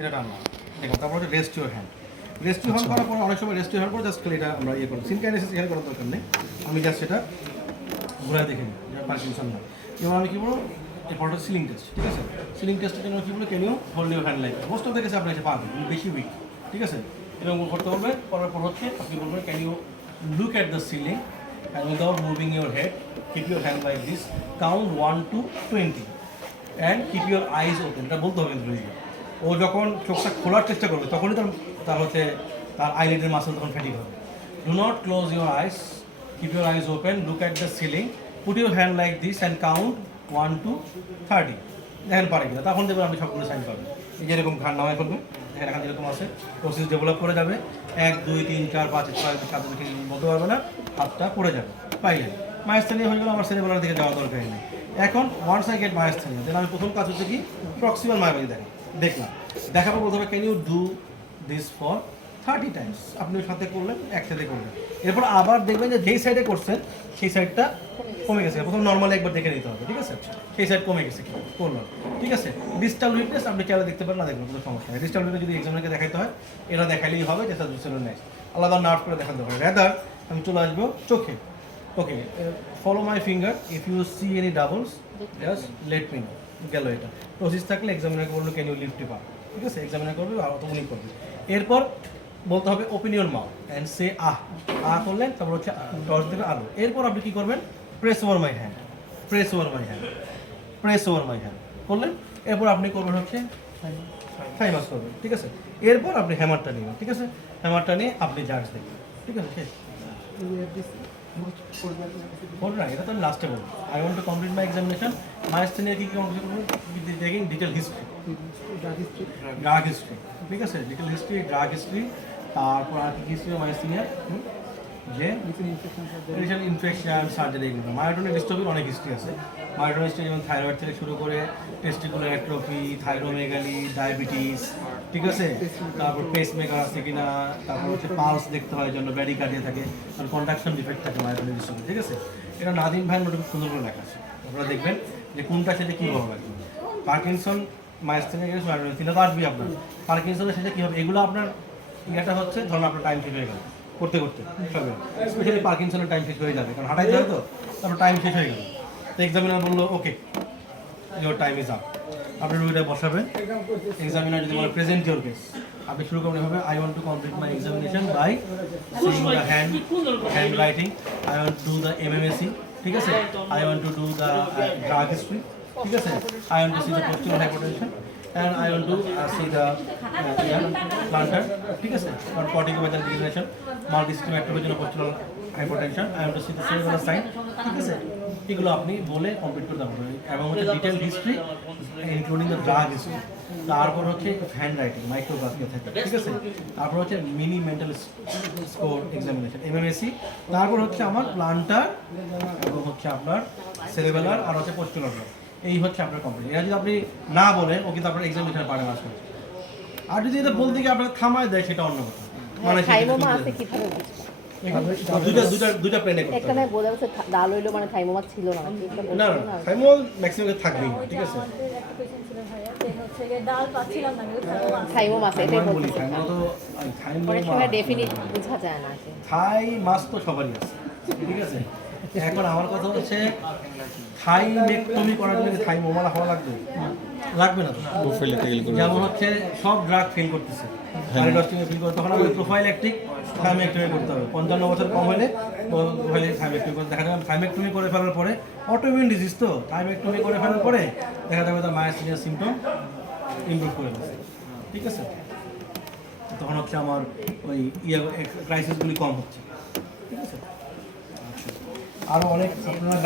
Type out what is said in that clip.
এটা টানলাম দেখুন, তারপর হচ্ছে rest your hand. Rest your hand করার পর অনেক সময় রেস্ট ইউর হ্যান্ড পর জাস্ট এটা আমরা ইয়ে করবো, সিনকাইনেসিস ইয়ে করার দরকার নেই, আমি জাস্ট সেটা ঘুরায় দেখে নিই, যেটা পার্কিনসন না। এবার আমি কী বলবো, এরপর হচ্ছে সিলিং টেস্ট, ঠিক আছে? সিলিং টেস্টের জন্য কী বলবো, can you hold your hand like, most of the কেসে আপনি এসে পারবেন, বেশি উইক, ঠিক আছে? এরকম করতে হবে। করার পর হচ্ছে আপনি বলবেন can you look at the ceiling and without moving your head, keep your hand like this, count 1 to 20 and keep your eyes open. এটা বলতে হবে কিন্তু ও যখন চোখটা খোলার চেষ্টা করবে তখনই তার হচ্ছে তার আইলিডের মাসল তখন ফ্যাটিক হবে। Do not close your eyes, keep your eyes open, look at the ceiling, put your hand like this and count 1 to 30। দেখেন পারে কিনা, তখন দেখবেন আপনি সবগুলো সাইন পাবেন। এই যেরকম ঘাড় নামায় ফেলবে, দেখেন এখানে যেরকম আছে প্রসেস ডেভেলপ করে যাবে, 1 2 3 4 5 6 7 বলতে পারবে না, হাতটা পড়ে যাবে, পাইলেন মায়াস্থানীয় হয়ে গেল। আমার সেরেবেলার দিকে যাওয়া দরকার নেই। এখন ওয়ান্স আই গেট মায়াস্থানীয়, দেন আমি প্রথম কাজ হচ্ছে কি প্রক্সিমাল মায়াবাজি দেখলাম, দেখার পর বলতে হবে can you do this for 30 times. আপনি সাথে করলেন, একসাথে করলেন, এরপর আবার দেখবেন যে যেই সাইডে করছেন সেই সাইডটা কমে গেছে। প্রথম নর্মালি একবার দেখে নিতে হবে, ঠিক আছে? সেই সাইড কমে গেছে কি করলাম, ঠিক আছে? ডিজিটাল উইকনেস আপনি চাইলে দেখতে পারেন, না দেখবেন কোনো সমস্যা নেই। ডিজিটাল উইকনেস যদি এক্সামিনারকে দেখাইতে হয় এটা দেখালেই হবে, যেটা ডিজিটাল নেক্সট আলাদা নার্ভ করে দেখাতে হবে। রেদার আমি চলে আসবো চোখে। Okay, follow my finger, if you see any doubles just let me know. গেল এটা প্রসেস থাকলে এক্সামিনারকে বললো can you lift it up, ঠিক আছে? এক্সামিনার করবে আর উনি করবে। এরপর বলতে হবে ওপেন ইউর মাউথ অ্যান্ড সে আহ করলেন, তারপর হচ্ছে টর্চ দেবে আলো। এরপর আপনি কী করবেন, press over my hand, press over my hand, press over my hand করলেন। এরপর আপনি করবেন হচ্ছে থাইমাস করবেন, ঠিক আছে? এরপর আপনি হ্যামারটা নেবেন, ঠিক আছে? হ্যামারটা নিয়ে আপনি জাজ দেখবেন, ঠিক আছে? শেষ। বল না, এটা তো আমি লাস্টে বলবো। I want to complete my examination. মায়াস্থানীয় কী কমপ্লিট করবো, দেখেন ডিটেল হিস্ট্রি, ড্রাগ হিস্ট্রি, ঠিক আছে? ডিটেল হিস্ট্রি, ড্রাগ হিস্ট্রি, তারপর আর কি হিস্ট্রি মায়াস্থানীয়, যে ইনফেকশন, সার্জারি, এগুলো। মায়োটনিক ডিস্ট্রফির অনেক হিস্ট্রি আছে। মায়োটনিক হিস্ট্রি যেমন থাইরয়েড থেকে শুরু করে টেস্টিকুলার অ্যাট্রফি, থাইরোমেগালি, ডায়াবেটিস, ঠিক আছে? তারপর পেসমেকার আছে কিনা, তারপর হচ্ছে পালস দেখতে হয় জন্য ব্যাডিকার্ডিয়া থাকে, আর কন্ডাকশন ডিফেক্ট থাকে মায়োটনিক ডিস্ট্রফি, ঠিক আছে? এটা নাদিম ভাইয়ের মধ্যে খুব সুন্দর করে লেখা আছে, আপনারা দেখবেন যে কোনটা সেটা কী ভালো লাগবে। পার্কিনসন, মায়াস্থানিয়া, মায়োটনিক, তিনটা তো আসবেই আপনার। পার্কিনসনের সেটা কী হবে, এগুলো আপনার ইয়েটা হচ্ছে ধরুন আপনার টাইম শেষ হয়ে গেল করতে করতে, সবে স্পেশালি পার্কিনসনের টাইম শেষ হয়ে যাবে, কারণ হাঁটাইতে হবে তো, তারপর টাইম শেষ হয়ে গেল। তো এক্সামিনার বললো okay your time is up, আপনি রুগীটা বসাবেন। এক্সামিনার যদি বলে প্রেজেন্ট ইউর কেস, আপনি শুরু করবেন এভাবে, I want to complete my examination by seeing the hand writing, I want to do the MMSE, ঠিক আছে? I want to do the drug history, ঠিক আছে? I want to see the postural hypotension and I want to see the plantar, ঠিক আছে? or corticometal degeneration, multisystem atrophy জন্য postural hypotension, I want to see the cerebral sign, ঠিক আছে? এগুলো আপনি বলে কমপ্লিট করতে পারবেন, এবং হচ্ছে detail history including the drug history. তারপর হচ্ছে হ্যান্ড রাইটিং, মাইক্রোগ্রাফি থাকে, ঠিক আছে? তারপর হচ্ছে মিনি মেন্টাল স্কোর এক্সামিনেশন, এমএমএসি। তারপর হচ্ছে আমার প্লান্টার এবং হচ্ছে আপনার সেরেবেলার আর হচ্ছে পোস্টুলার। এই হচ্ছে আপনার কমপ্লিট। এটা যদি আপনি না বলেন ও কিন্তু আপনার এক্সামিনেশন পারে না আসলে। আর যদি এটা বলতে গিয়ে আপনার থামায় দেয় সেটা অন্য কথা। মানে থাইমোমা আছে কিভাবে বুঝবো? দুইটা প্লেনে করতে এখানে বোঝা যাচ্ছে ডাল হইলো মানে থাইমোমা ছিল না, এটা না বলছো না, না? থাইমোল ম্যাক্সিমাম থাকবেই, ঠিক আছে? থাইমোমা আছে, এটাই আমি বলি বলছি। থাইমোল তো অনেক সময় ডেফিনিট বোঝা যায় না যে থাই মাছ তো সবারই আছে, ঠিক আছে? এখন আমার কথা হচ্ছে থাইমেক্টমি করার জন্য থাই মোমালা হওয়া লাগবে, লাগবে না তো। যেমন হচ্ছে সব ড্রাগ ফেল করতেছে, ফেল করে, তখন আমাদের প্রোফাইল্যাকটিক থাইমেক্টমি করতে হবে। 55 বছর কম হলে থাইমেক্টমি করতে দেখা যাবে। থাইমেক্টমি করে ফেলার পরে অটোইমিউন ডিজিজ তো, থাইমেক্টমি করে ফেলার পরে দেখা যাবে তার মায়াস্থেনিয়া সিমটম ইমপ্রুভ করে দিচ্ছে, ঠিক আছে? তখন হচ্ছে আমার ওই ক্রাইসিসগুলি কম হচ্ছে, ঠিক আছে? আরও অনেক আপনারা